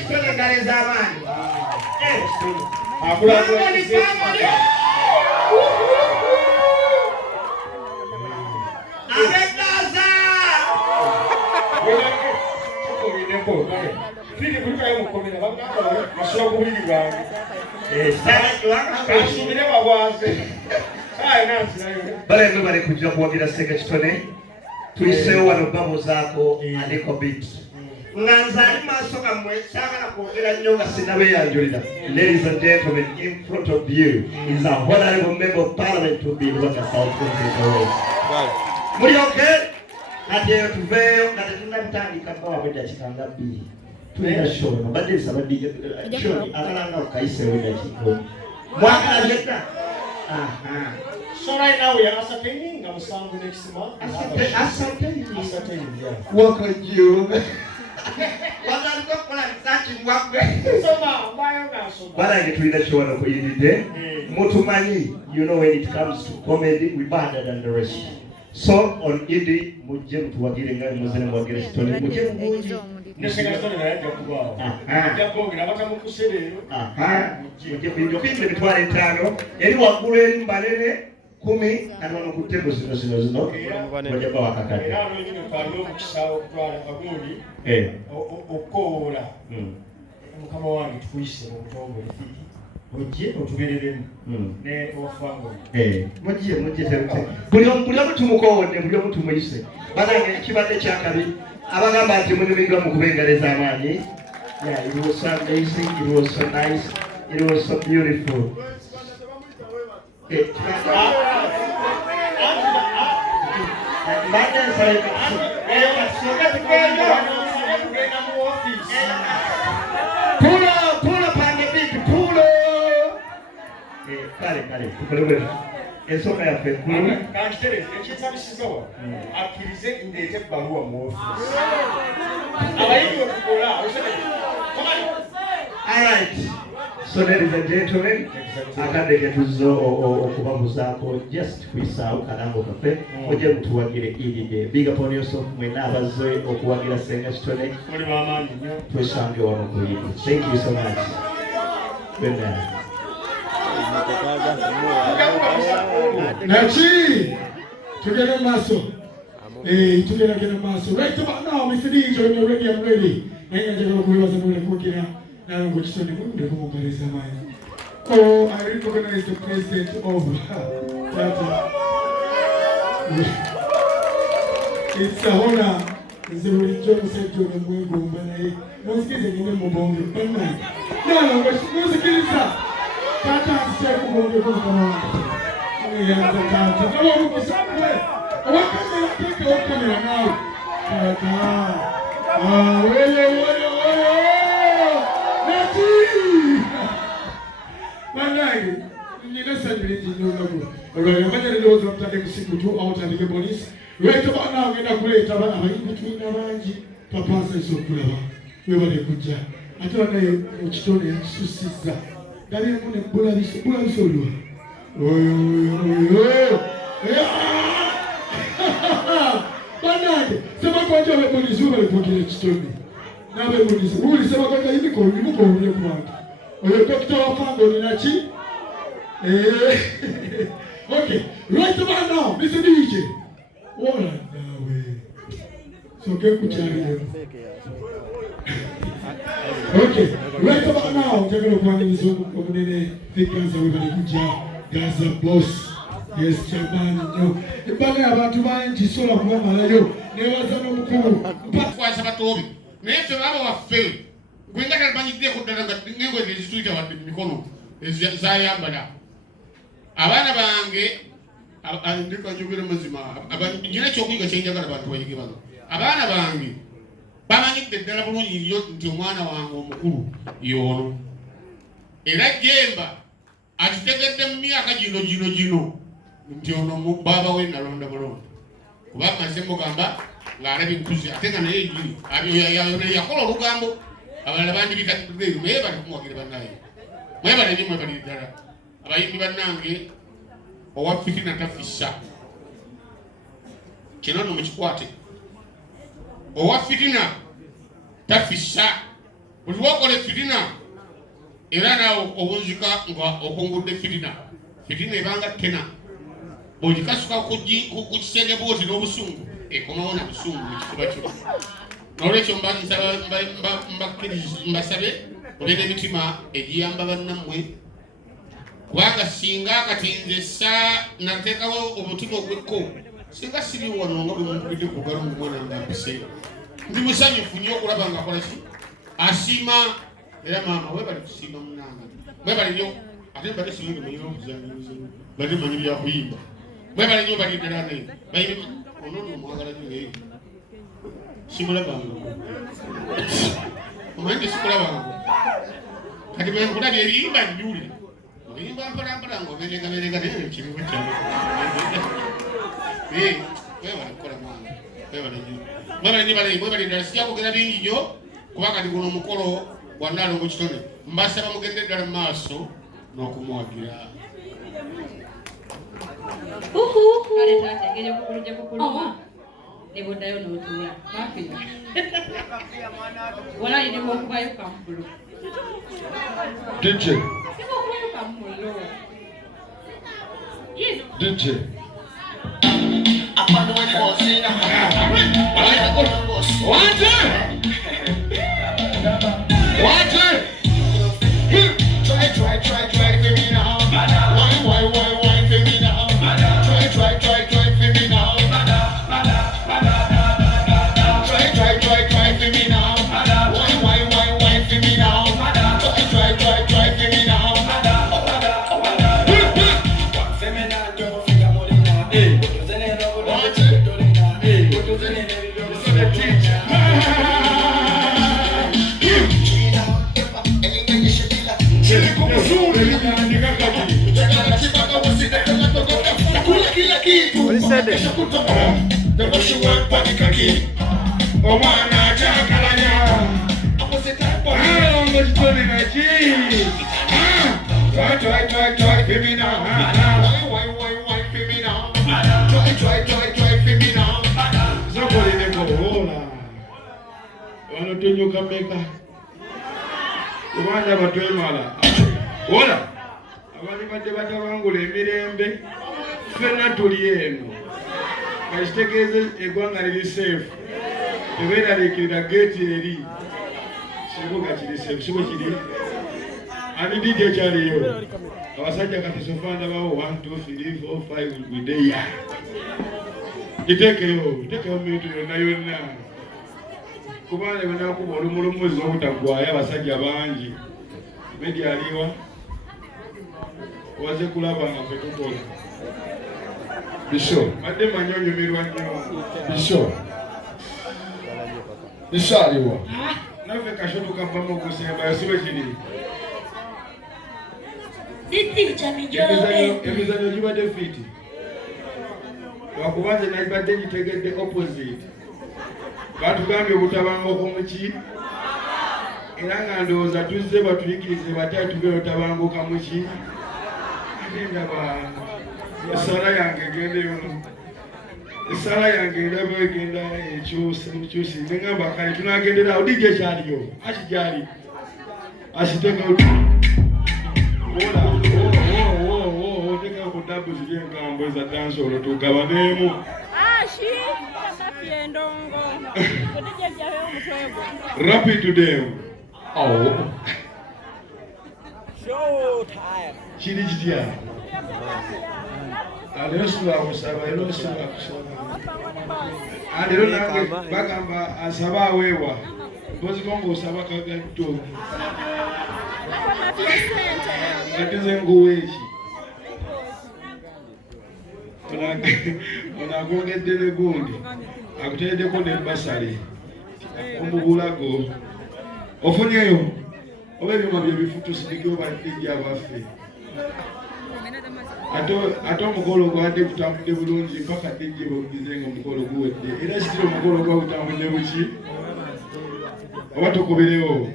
ekitone ngale z'amaanyi. Abekaza! Bale kujja kuwagira Ssenga Kitone tuyiseewo wano babo zaako aliko beat nga nzaali maaso gammwe saagala kwogera nnyo nga sinnabeeyanjulira. Ladies and gentlemen, in front of you is a honorable member of parliament to be Rwanda South West. Muli okay? Kati eyo tuveeyo nga tetunnatandika bawabwe dakika nga bbiri. Tulina shono badde nsaba shoni akalanga okayiseewo dakika. Mwagala byonna? So right now we are ascertaining Musango next month. Ascertaining? Ascertaining, yeah. What could you? Balange tulina kiwano kuyidde mutumanyi, you know, when it comes to comedy we better than the rest. So on Idi mujje mutuwagire nga muzene mwagire Kitone mujje mungi Nessenga Kitone naye ajja kubaawo. Ajja kwogera batamukusereyo. Mujje kuyingira emitwalo 5 eri waggulu eri mbalere 10 kati wano ku ttebo zino bajja bawakakati. Era olw'ennyini twalina omukisa okutwala agundi okukoola mukama wange tukuyise obutongole ojje otubereremu ne ofango. Mujje buli omu tumukoowodde, buli omu tumuyise. Banange ekibadde kyakabi abagamba nti munyumirwa mu kuba engalo ez'amaanyi. Yeah, it was so amazing, it was so nice, it was so beautiful. Pull up on the beat, pull up. Kale, tukole ensonga yaffe enkulu. Kankitere ekinsabisizawa akkirize ndeete ebbaluwa mu ofiisi. Abayinza okukola alright. So ladies and gentlemen, akadde ketuzza okubabuzaako just kuyisaawo kalango kaffe mujje mutuwagire Idi. Big up on yourself mwena abazze okuwagira Ssenga Kitone. Muli b'amaanyi nnyo. Twesange wano ku Idi. Thank you so much. Good night. Nachi, tugenda maaso. Tugenda maaso. Right about now, Mr. DJ, when you're ready, I'm ready. Nenga njagala kuwebaza mwene kwogera nawe Kitone munde kumugaliza amaanyi. Oh, I recognize the president of it's a honor. Nze bulijjo omusajja ono mwegomba naye munsikirize ngende mubonge bannange. No, munsikiriza. Tata nsiya kubongeko mukama wange. Tata. Nawe omukusambwe. Owakamera teeka okamera naawe. Tata. Weyo. Nati. Bannange, nina essanyu lingi nnyo olunaku. Olwaleero manya ndowooza mutadde musikutu awo tandike poliisi. Right about now, ngenda kuleeta abayimbi tulina bangi papa nsanyusa okulaba webale kujja ate banaye mu Kitone yansusiza ndabiremu ne bulabisa oliwa bannange sebakwanja abepoliisi webale kwogera Kitone n'abepoliisi buli sebakwanja yimukoolye ku bantu oyo dokita wafange olinaki. Okay, right about now, Mr. DJ. Ora nawe. So get kuchari. Okay, right about now, njagala okwaniriza omunene Fikanza webale kujja Gaza boss. Yes, chairman nnyo. Ebbaga abantu bangi sola kubamalayo nebaza n'omukulu. Kwasa batobi. Naye ffe baba waffe. Gwe nga talmanyiddeko ddala nga n'engoye ezituyita wadde mu mikono ezayambala. Abaana bange ndika njogera mazima nyina kyokuyiga kyenjagala bantu bayige bano. Abaana bange bamanyidde ddala bulungi nti omwana wange omukulu y'ono. Era Jemba akitegedde mu myaka gino nti ono baaba we nalonda bulonda. Kuba amaze mugamba ng'alabye nkuzi ate nga naye ejiri yakola olugambo abalala bandibika leero naye bali kumuwagira bannaye. Mwebale nnyo mwebali ddala. Abayimbi bannange owa Fitina tafissa. Kino nno mukikwate. Owa Fitina tafissa. Utuwakola fitina era nawo obunzika nga okungudde fitina ebanga tena bw'ogikasuka ku kisenge bwoti n'obusungu ekomawo na busungu ekifuba kyo. N'olwekyo mbasabe olina emitima egiyamba bannammwe kubanga singa akatinze nateekawo omutima ogwekko singa siri wano nga bwe mumpulidde ku galo mu mwana ngambise ndi musanyufu nnyo okulaba ng'akola ki asiima era maama webali kusiima munanga webali nnyo ate mbadde singa manyira okuzanyiza badde manyi byakuyimba webali nnyo bali ddala naye bayiri onono mwagala nnyo naye simulabanga omanyi nti sikulabanga kati bwe nkulabye ebiyimba njuule oyimba mpalampala ng'oberegaberega naye ekibibu kyange webali kukola mwana webali nnyo mwebali ddala sijja kwogera bingi nnyo kuba kati guno omukolo gwa Nnaalongo Kitone mbasaba mugende ddala mu maaso n'okumwagira. Kale taata engeri okukulujja kukuluma ne boddayo n'otuula baafina wala iriko okubayo kampulu DJ okubayo kampulo DJ What? Try for me now. Why for me now? Try for me now. Try for me now. Why for me now? Try for me now. Hola, abali badde batabangula emirembe ffenna tuli eno kakitegeeze eggwanga liri seefu tebeeraliikirira geeti eri kibuga kiri seefu sibo kiri ani didi ekyaliyo abasajja katisofaana bawo 1 2 3 4 5 wideya itekeyo mintu yonna kubanga benakuba olumulumuzi obutaggwayo abasajja bangi media aliwa waze kulaba nga ffe tukola bisho madde manyonyumirwa nnyo bisho aliwa naffe kasho tukavamo okusembayo sibe kiri emizanyo gibadde fiti lwakuba nze nagibadde gitegedde opposite batugambye obutabangako muki era nga ndowooza tuzze batuyigirize batya tubeera otabanguka muki ate ndaba esala yange egendeyo esala yange ndaba egenda ekyusi neŋŋamba kale tunagenderaawo dija ekyaliyo akigyali akiteka oteka ku dabu ziri engambo eza dansoolo tugabaneemu rapid them. Oh. Showtime. Chidi chidia. Aleswa kusaba eloswa kusaba. Alero nange bagamba asaba wewa. Bozi kongo usaba kagato. Ngatize nguwechi. Onagongedde gundi. Akutedde ko ne basali. Omubulago. Ofunyeyo. Obebyuma bye bifutu sibigo batijja baffe. Ate omukolo gwadde gutambudde bulungi mpaka dijje bagugize nga omukolo guwedde. Era kitiro omukolo gwa gutambudde buki? Oba tukubirewo.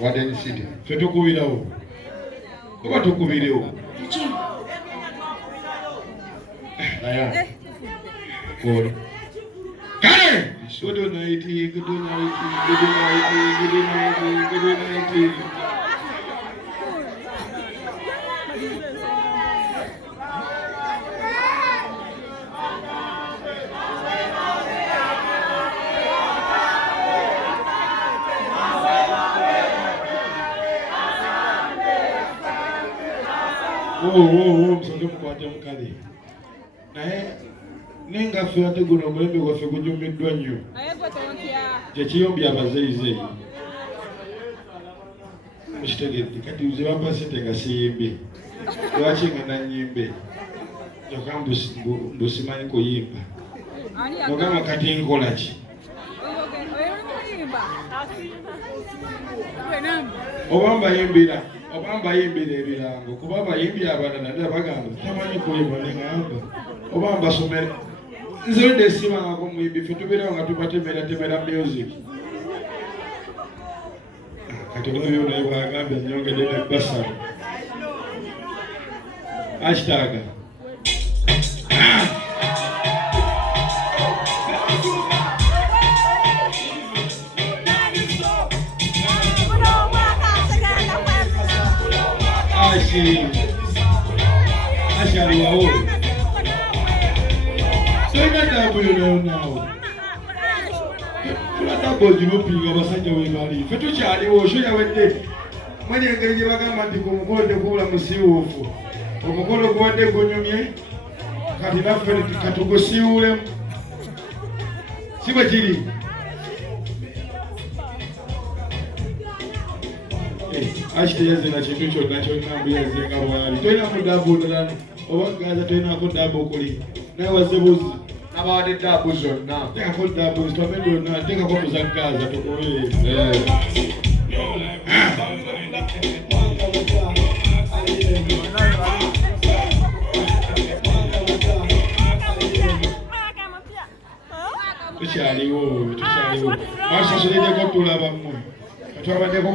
Wadde nsidi. Ffe tukubirawo. Oba tukubirewo. Aya. Kole. Kale! Good night, good night, good night, good night, good night. Msonge mukwate mukali. Naye nenga ffe ate guno omulembe gwaffe gujumiddwa nnyo. Tekiyombya abazeyizeyi. Mukitegedde kati nze bampa ssente nga siyimbye. Lwaki nga nannyimbe? Kyokka mbusimanyi kuyimba. Ogamba kati nkola ki? Oba mbayimbira ebirango kuba abayimbi abalala ddala bagamba tamanyi kuyimba ne ngamba oba mbasomera nze wedde sibangako muyimbi ffe tubeerawo nga tubatemera music kati olabyo naye bwagambye nyongedde nebbasalo akitaaga Ashaliwawo. Soina dabu yonawo. Tula dabu jinopinga basajja we bali. Fetu kyaliwo sho yawedde. Mwali engeri gye bagamba nti ku mukolo tekubula musiiwuufu. Omukolo guwadde gunyumye. Kati naffe katugusiiwulemu. Si bwe kiri. Ashiteyeze na kintu kyonna kyonna yazenga bwali toyina mudabu ndala oba gaza toyinako dabu okuli naye wazebuzi N'abawadde daabu zonna. tekako dabu zitwamende yonna tekako tuza gaza tukole tukyaliwo masasulideko tulaba mmwe katwabaddeko